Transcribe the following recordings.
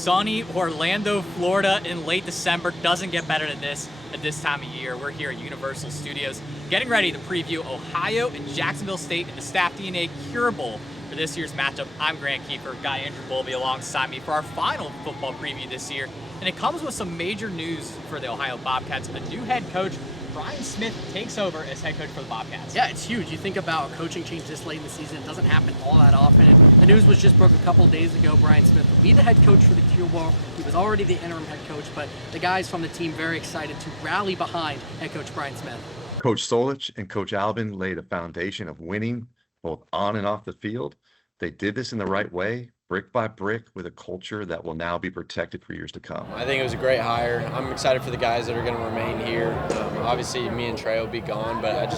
sunny Orlando, Florida in late December. Doesn't get better than this at this time of year. We're here at Universal Studios getting ready to preview Ohio and Jacksonville State in the Staff DNA Cure Bowl for this year's matchup. I'm Grant Kiefer, got Andrew Bowlby alongside me for our final football preview this year. And it comes with some major news for the Ohio Bobcats. A new head coach, Brian Smith, takes over as head coach for the Bobcats. Yeah, it's huge. You think about a coaching change this late in the season, it doesn't happen all that often. The news was just broke a couple days ago. Brian Smith will be the head coach for the Cure Bowl. He was already the interim head coach, but the guys from the team very excited to rally behind head coach Brian Smith. Coach Solich and Coach Alvin laid a foundation of winning both on and off the field. They did this in the right way, brick by brick, with a culture that will now be protected for years to come. I think it was a great hire. I'm excited for the guys that are going to remain here. Obviously, me and Trey will be gone, but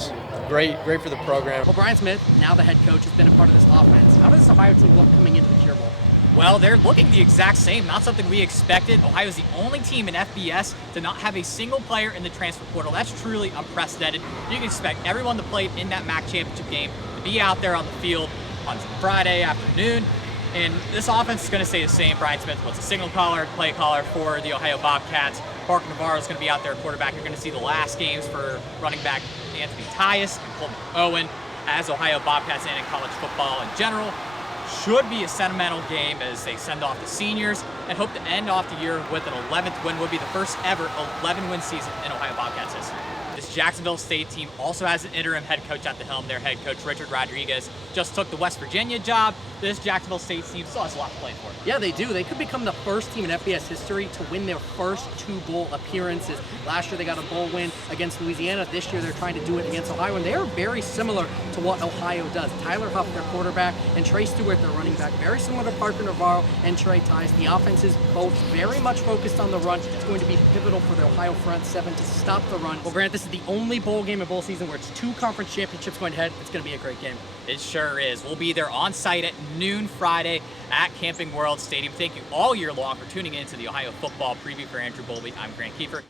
great for the program. Well, Brian Smith, now the head coach, has been a part of this offense. How does this Ohio team look coming into the Cure Bowl? Well, they're looking the exact same, not something we expected. Ohio's the only team in FBS to not have a single player in the transfer portal. That's truly unprecedented. You can expect everyone that played in that MAC championship game to be out there on the field on Friday afternoon. And this offense is going to stay the same. Brian Smith was a signal caller, play caller for the Ohio Bobcats. Parker Navarro is going to be out there at quarterback. You're going to see the last games for running back Anthony Tyus and Coleman Owen, as Ohio Bobcats and in college football in general. Should be a sentimental game as they send off the seniors and hope to end off the year with an 11th win. Would be the first ever 11-win season in Ohio Bobcats history. This Jacksonville State team also has an interim head coach at the helm. Their head coach, Richard Rodriguez, just took the West Virginia job. This Jacksonville State team still has a lot to play for. Yeah, they do. They could become the first team in FBS history to win their first 2 bowl appearances. Last year they got a bowl win against Louisiana. This year they're trying to do it against Ohio, and they are very similar to what Ohio does. Tyler Huff, their quarterback, and Trey Stewart, their running back, very similar to Parker Navarro and Trey Tyus. The offense is both very much focused on the run. It's going to be pivotal for the Ohio front seven to stop the run. Well, Grant, this is the only bowl game in bowl season where it's 2 conference championships going ahead. It's going to be a great game. It sure is. We'll be there on site at noon Friday at Camping World Stadium. Thank you all year long for tuning in to the Ohio football preview. For Andrew Bowlby, I'm Grant Kiefer.